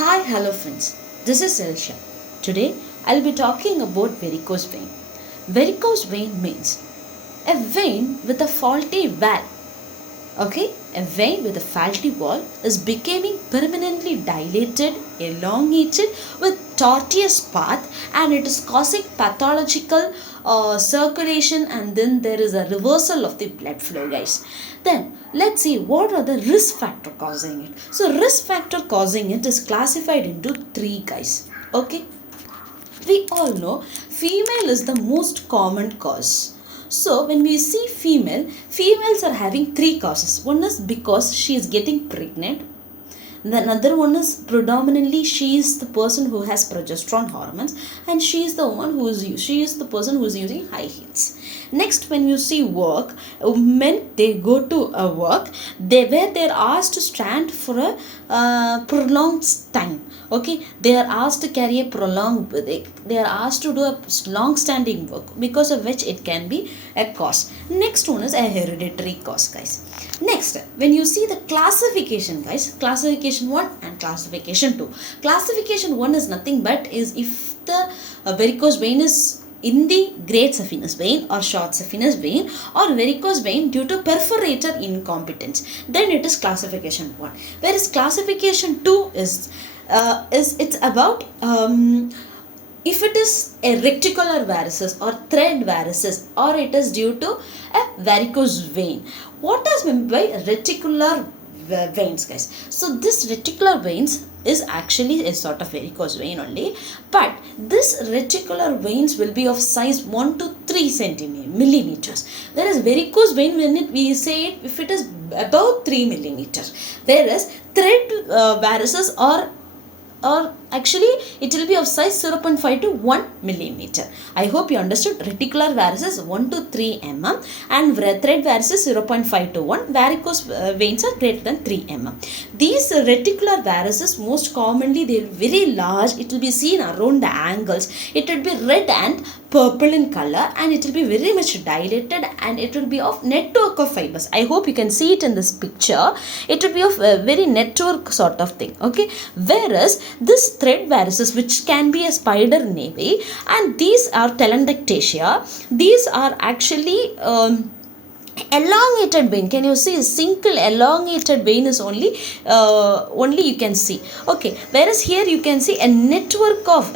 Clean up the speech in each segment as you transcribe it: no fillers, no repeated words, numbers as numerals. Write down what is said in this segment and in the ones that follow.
Hi, hello friends. This is Elsha. Today I'll be talking about varicose vein. Varicose vein means a vein with a faulty wall. Okay, a vein with a faulty wall is becoming permanently dilated, elongated with tortuous path, and it is causing pathological circulation, and then there is a reversal of the blood flow, guys. Then let's see what are the risk factor causing it. So risk factor causing it is classified into three, guys. Okay, we all know female is the most common cause. So when we see females are having three causes. One is because she is getting pregnant. The another one is predominantly she is the person who has progesterone hormones, and she is the person who is using high heels. Next, when you see work, men, they go to a work, they're asked to stand for a prolonged time. Okay, they are asked to carry a prolonged, they are asked to do a long standing work, because of which it can be a cause. Next one is a hereditary cause, guys. Next, when you see the classification, guys, classification 1 and classification 2. Classification 1 is nothing but is if the varicose vein is in the great saphenous vein or short saphenous vein or varicose vein due to perforator incompetence, then it is classification 1. Whereas classification 2 is it's about if it is a reticular varices or thread varices, or it is due to a varicose vein. What is meant by reticular veins, guys? So this reticular veins is actually a sort of varicose vein only, but this reticular veins will be of size 1 to 3 millimeters, whereas varicose vein, when we say it, if it is above 3 millimeters, whereas thread varices or actually it will be of size 0.5 to 1 millimeter. I hope you understood. Reticular varices 1 to 3 mm and thread varices 0.5 to 1. Varicose veins are greater than 3 mm. These reticular varices, most commonly they are very large. It will be seen around the angles. It will be red and purple in color, and it will be very much dilated, and it will be of network of fibers. I hope you can see it in this picture. It will be of a very network sort of thing. Okay, whereas this thread varices, which can be a spider navy, and these are telangiectasia. These are actually elongated vein. Can you see a single elongated vein is only you can see. Okay, whereas here you can see a network of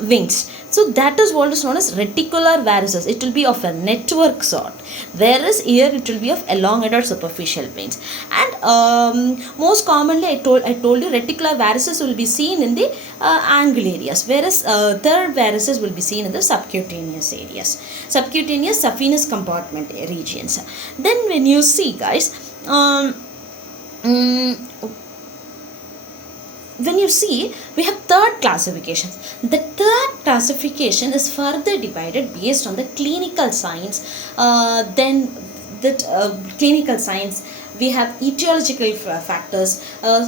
veins. So that is what is known as reticular varices. It will be of a network sort, whereas here it will be of elongated superficial veins. And most commonly, I told you, reticular varices will be seen in the angle areas, whereas third varices will be seen in the subcutaneous areas, subcutaneous saphenous compartment regions. Then when you see, guys, when you see, we have third classification. The third classification is further divided based on the clinical signs. Then that clinical signs, we have etiological factors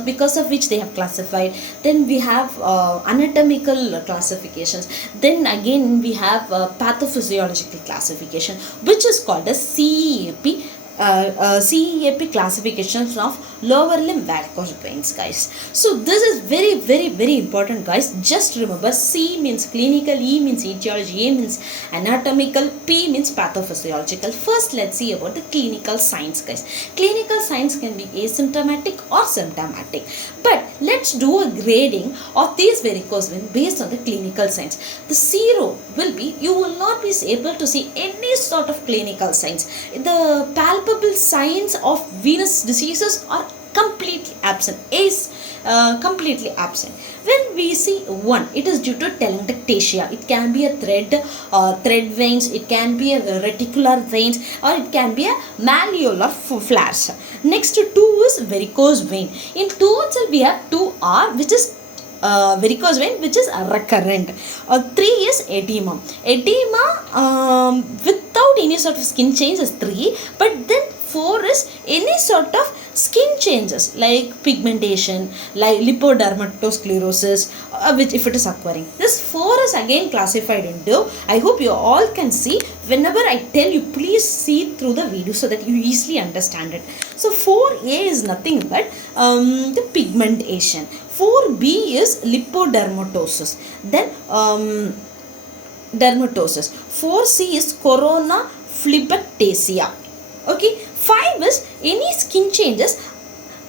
because of which they have classified. Then we have anatomical classifications. Then again we have pathophysiological classification, which is called as CEAP. CEAP classifications of lower limb varicose veins, guys. So this is very, very, very important, guys. Just remember, C means clinical, E means etiology, A means anatomical, P means pathophysiological. First, let's see about the clinical signs, guys. Clinical signs can be asymptomatic or symptomatic, but let's do a grading of these varicose veins based on the clinical signs. The zero will be, you will not be able to see any sort of clinical signs. The palpable signs of venous diseases are completely absent. Completely absent. When we see 1, it is due to telangiectasia. It can be a thread veins, it can be a reticular veins, or it can be a malleolar flares. Next to 2 is varicose vein. In 2 itself we have 2R, which is varicose vein, which is recurrent. 3 is edema. Edema without any sort of skin change is 3, but then 4 is any sort of Skin changes like pigmentation, like lipodermatosclerosis, which if it is occurring. This 4 is again classified into, I hope you all can see. Whenever I tell you, please see through the video so that you easily understand it. So 4A is nothing but the pigmentation. 4B is lipodermatosis. Then dermatosis. 4C is corona phlebitis. Okay. 5 is any skin changes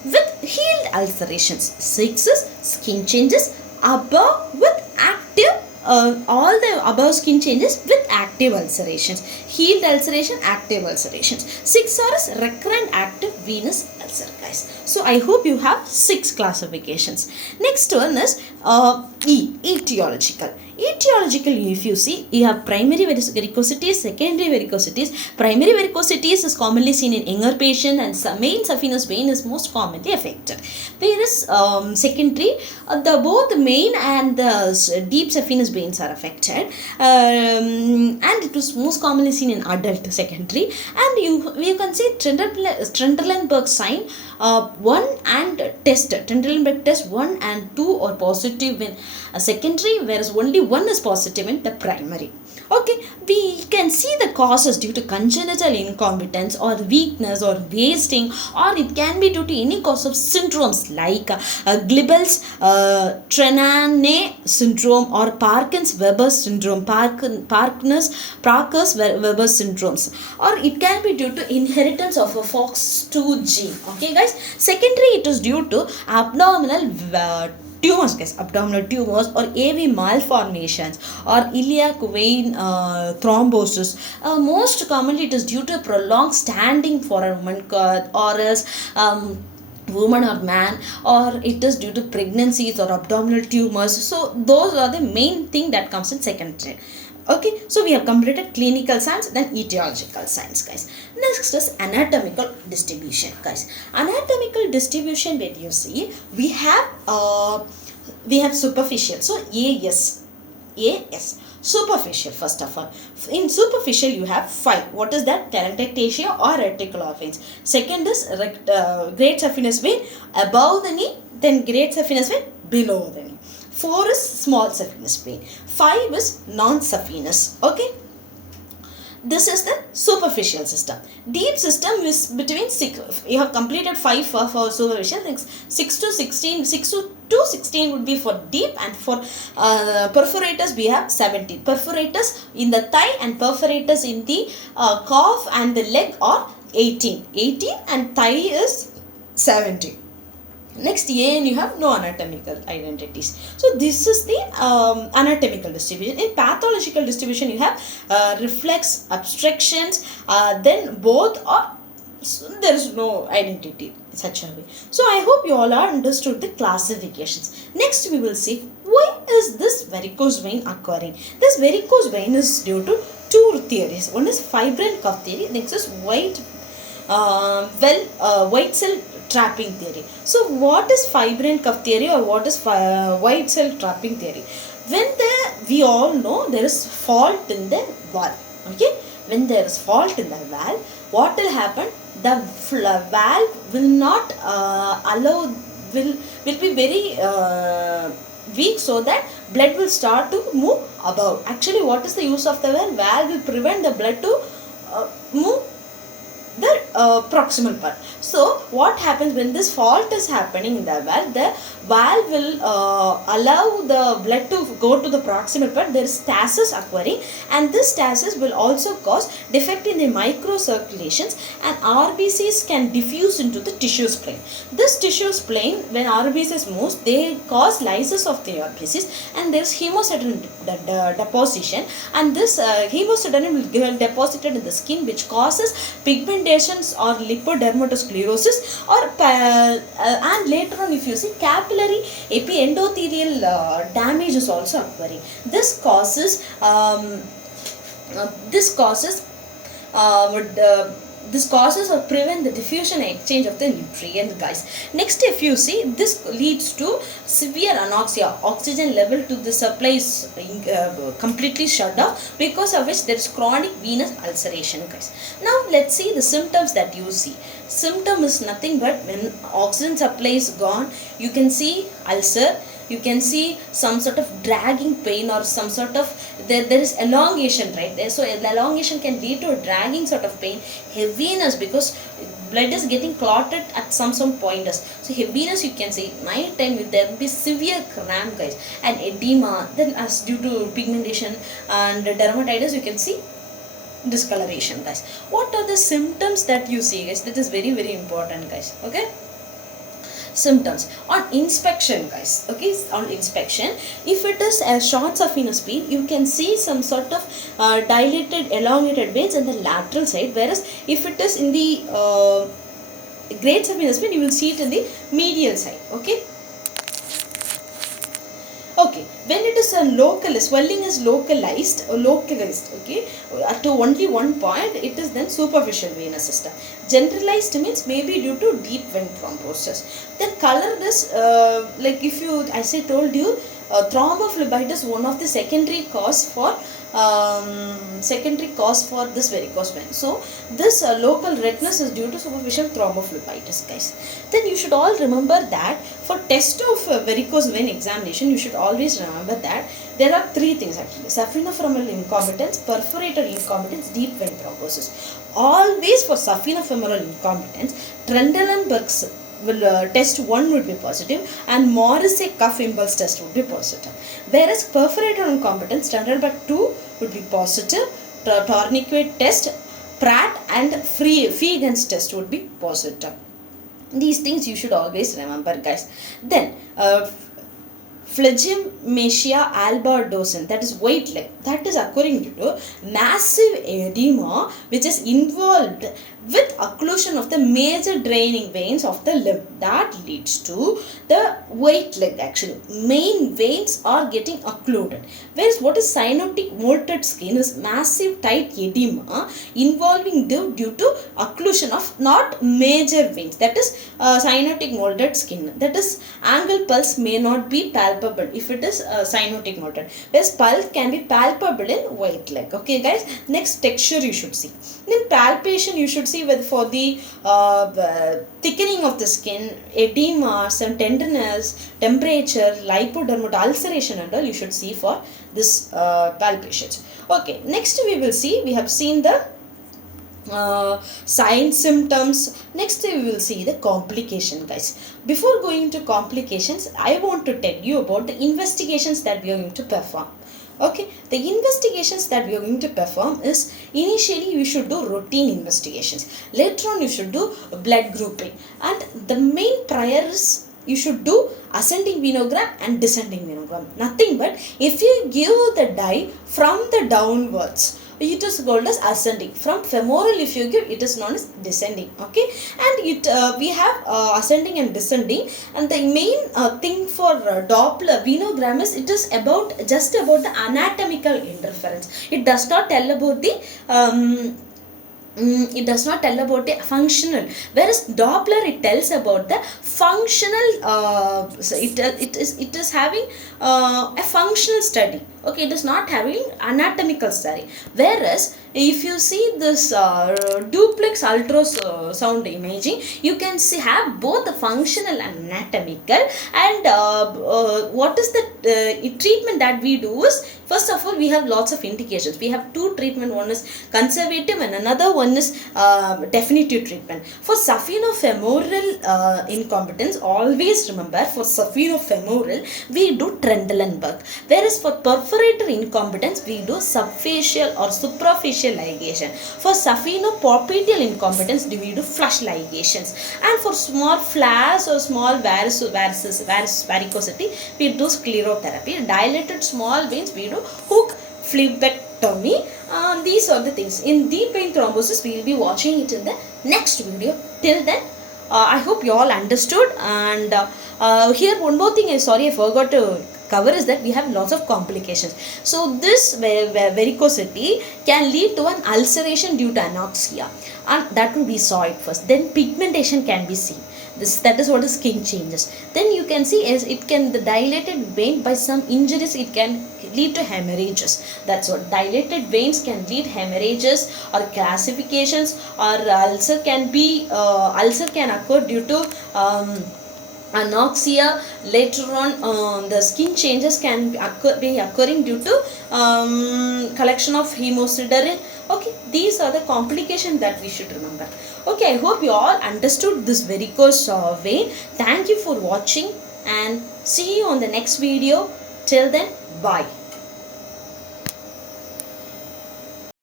with healed ulcerations. 6 is skin changes above with active, all the above skin changes with active ulcerations. Healed ulceration, active ulcerations. 6 are recurrent active venous ulcer, guys. So I hope you have 6 classifications. Next one is etiological. Etiological, if you see, you have primary varicosities, secondary varicosities. Primary varicosities is commonly seen in younger patients, and main saphenous vein is most commonly affected. Whereas secondary, both the main and the deep saphenous veins are affected, and it was most commonly seen in adult secondary. And you can see Trendelenburg sign 1 and test, Trendelenburg test 1 and 2 are positive in secondary, whereas only 1 is positive in the primary. Okay, we can see the causes due to congenital incompetence or weakness or wasting, or it can be due to any cause of syndromes like Glibel's Trenane syndrome or Parkins-Weber syndrome, Parkers-Weber syndromes, or it can be due to inheritance of a FOX2 gene. Okay, guys. Secondary, it is due to abdominal tumors, guys, abdominal tumors or AV malformations or iliac vein thrombosis. Most commonly, it is due to prolonged standing for a woman, or as woman or man, or it is due to pregnancies or abdominal tumors. So those are the main thing that comes in secondary. Okay, so we have completed clinical science, then etiological science, guys. Next is anatomical distribution, guys. Anatomical distribution, when you see, we have superficial. So AS superficial. First of all, in superficial you have 5. What is that? Telangiectasia or reticular veins. Second is great saphenous vein above the knee, then great saphenous vein below the knee. 4 is small saphenous vein. 5 is non-saphenous. Okay. This is the superficial system. Deep system is between 6. You have completed 5 for superficial. 6 to 16 would be for deep, and for perforators we have 17. Perforators in the thigh and perforators in the calf and the leg are 18, and thigh is 17. Next, and you have no anatomical identities. So this is the anatomical distribution. In pathological distribution, you have reflex obstructions, then both are, so there is no identity in such a way. So I hope you all are understood the classifications. Next, we will see why is this varicose vein occurring. This varicose vein is due to 2 theories. One is fibrin cuff theory. Next is white cell trapping theory. So what is fibrin cuff theory, or what is white cell trapping theory? When we all know there is fault in the valve. Okay, when there is fault in the valve, what will happen? The valve will not will be very weak, so that blood will start to move above. Actually, what is the use of the valve? Valve will prevent the blood to move the proximal part. So what happens when this fault is happening in the valve will allow the blood to go to the proximal part. There is stasis occurring, and this stasis will also cause defect in the microcirculations, and RBCs can diffuse into the tissue spleen. This tissue spleen, when RBCs moves, they cause lysis of the RBCs, and there is hemocytin deposition, and this hemocytin will get deposited in the skin, which causes pigmentations or lipodermatosclerosis, or and later on, if you see, capillary epiendothelial damage is also occurring. This causes This causes or prevent the diffusion and exchange of the nutrient, guys. Next, if you see, this leads to severe anoxia. Oxygen level to the supply is completely shut off, because of which there is chronic venous ulceration, guys. Now let's see the symptoms that you see. Symptom is nothing but when oxygen supply is gone, you can see ulcer, you can see some sort of dragging pain, or some sort of there is elongation right there. So elongation can lead to a dragging sort of pain, heaviness, because blood is getting clotted at some pointers. So heaviness, you can see night time there will be severe cramp, guys, and edema. Then as due to pigmentation and dermatitis, you can see discoloration, guys. What are the symptoms that you see, guys? That is very, very important, guys. Okay, symptoms on inspection, guys. Okay, on inspection, if it is a short saphenous vein, you can see some sort of dilated elongated veins in the lateral side, whereas if it is in the great saphenous vein, you will see it in the medial side. Okay, okay, when it is a local, swelling is localized, okay, to only one point, it is then superficial venous system. Generalized means maybe due to deep vein thrombosis. Then color is like, if you, as I told you, thrombophlebitis, one of the secondary cause for this varicose vein. So this local redness is due to superficial thrombophlebitis, guys. Then you should all remember that for test of varicose vein examination, you should always remember that there are three things actually: saphenofemoral incompetence, perforator incompetence, deep vein thrombosis. Always for saphenofemoral incompetence, Trendelenburg's test 1 would be positive, and Morrissey cuff impulse test would be positive. Whereas perforator incompetence, Trendelenburg 2 would be positive, tourniquet test, Pratt and Fegan's test would be positive. These things you should always remember, guys. Then Phlegmatia albardosum, that is white leg, that is occurring due to massive edema which is involved with occlusion of the major draining veins of the limb. That leads to the white leg. Actually, main veins are getting occluded. Whereas what is cyanotic molted skin is massive tight edema involving due to occlusion of not major veins. That is cyanotic molded skin. That is angle pulse may not be palpable if it is cyanotic molded. Whereas pulse can be palpable in white leg. Okay, guys. Next, texture you should see. Then palpation you should see with for the thickening of the skin, edema, some tenderness, temperature, lipodermal ulceration and all you should see for this palpations. Okay, next we will see, we have seen the signs, symptoms. Next we will see the complication, guys. Before going to complications, I want to tell you about the investigations that we are going to perform. Okay, the investigations that we are going to perform is, initially you should do routine investigations. Later on you should do blood grouping, and the main prior is you should do ascending venogram and descending venogram. Nothing but if you give the dye from the downwards, it is called as ascending. From femoral if you give, it is known as descending. Okay, and it we have ascending and descending, and the main thing for Doppler venogram is it is about just about the anatomical interference. It does not tell about the it does not tell about the functional, whereas Doppler it tells about the functional. It is having a functional study. Okay, it is not having anatomical study. Whereas if you see this duplex ultrasound imaging, you can see have both the functional and anatomical. And what is the treatment that we do is, first of all, we have lots of indications. We have two treatment. One is conservative and another one is definitive treatment. For saphenofemoral incompetence, always remember, for saphenofemoral we do Trendelenburg. Whereas for perforator incompetence, we do subfacial or suprafacial ligation. For saphenopopliteal incompetence, we do flush ligations. And for small flares or small varicosity, we do sclerotherapy. Dilated small veins, we do hook phlebectomy. These are the things. In deep vein thrombosis, we will be watching it in the next video. Till then, I hope you all understood. And here one more thing, I forgot to cover is that we have lots of complications. So this varicosity can lead to an ulceration due to anoxia, and that will be saw it first. Then pigmentation can be seen. That is what is skin changes. Then you can see as it can, the dilated vein, by some injuries it can lead to hemorrhages. That's what dilated veins can lead hemorrhages or calcifications, or ulcer can occur due to anoxia. Later on, the skin changes can be occurring due to collection of hemosiderin. Okay, these are the complications that we should remember. Okay, I hope you all understood this varicose vein. Thank you for watching, and see you on the next video. Till then, bye.